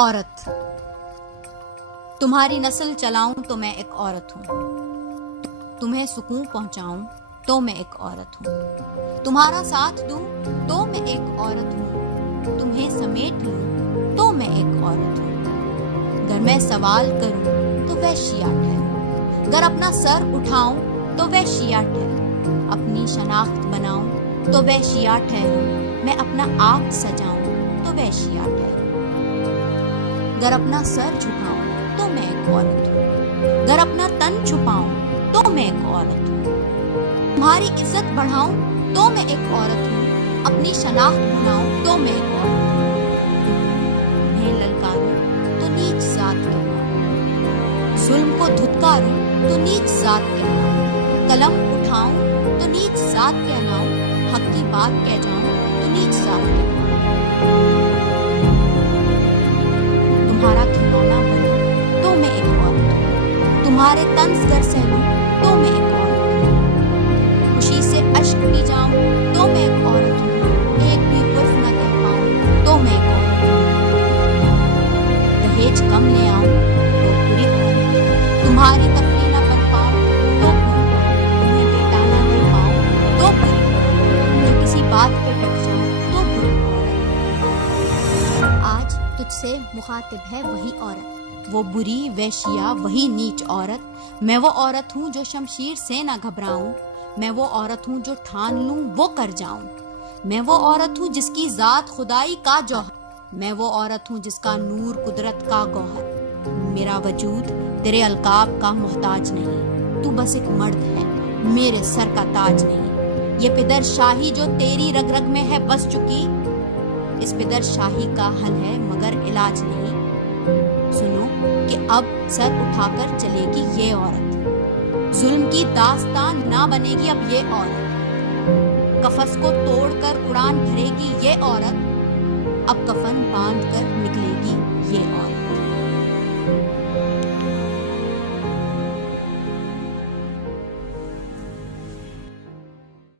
عورت. تمہاری نسل چلاؤں تو میں ایک عورت ہوں. تمہیں سکون پہنچاؤں تو میں ایک عورت ہوں. تمہارا ساتھ دوں تو میں ایک عورت ہوں. تمہیں سمیٹ لوں تو میں ایک عورت ہوں. گر میں سوال کروں تو وحشیات ہے. گر اپنا سر اٹھاؤں تو وحشیات ہے. اپنی شناخت بناؤں تو وحشیات ہے. میں اپنا آپ سجاؤں تو وحشیات ہے. گر اپنا سر جھکاؤں تو میں ایک عورت ہوں. گر اپنا تن چھپاؤں تو میں ایک عورت ہوں. تمہاری عزت بڑھاؤں تو میں ایک عورت ہوں. اپنی شناخت بناؤں تو میں ایک عورت ہوں. تمہیں للکاروں تو نیچ ذات کہلاؤں. ظلم کو دھتکاروں تو نیچ ذات کہلاؤں. قلم اٹھاؤں تو نیچ ذات کہلاؤں. حق کی بات کہہ جاؤں تو نیچ ذات کہلاؤں. تمہارا کھلونا بنوں تو میں ایک عورت ہوں. تمہارے طنز گر سہلوں تو میں ایک عورت ہوں. خوشی سے اشک پی جاؤں تو میں ایک عورت ہوں. ایک بھی حرف نہ کہہ پاؤں تو میں ایک عورت ہوں. دہیج کم لے آؤں تو بری عورت ہوں. تمہاری تفریح نہ بن پاؤں تو بری عورت. تمہیں بیٹا نہ مل پاؤں تو بری عورت. جو کسی بات پہ ڈٹ جاؤں تو بری عورت. آج تجھ سے مخاطب ہے وہی عورت. وہ بری وحشیہ وہی نیچ عورت. میں وہ عورت ہوں جو شمشیر سے نہ گھبراؤں. میں وہ عورت ہوں جو ٹھان لوں وہ کر جاؤں. میں وہ عورت ہوں جس کی ذات خدائی کا جوہر. میں وہ عورت ہوں جس کا نور قدرت کا گوہر. میرا وجود تیرے القاب کا محتاج نہیں. تو بس ایک مرد ہے میرے سر کا تاج نہیں. یہ پدر شاہی جو تیری رگ رگ میں ہے بس چکی. اس پدر شاہی کا حل ہے مگر علاج نہیں. سنو کہ اب سر اٹھا کر چلے گی یہ عورت. ظلم کی داستان نہ بنے گی اب یہ عورت. کفس کو توڑ کر اڑان بھرے گی یہ عورت. اب کفن باندھ کر نکلے گی یہ عورت.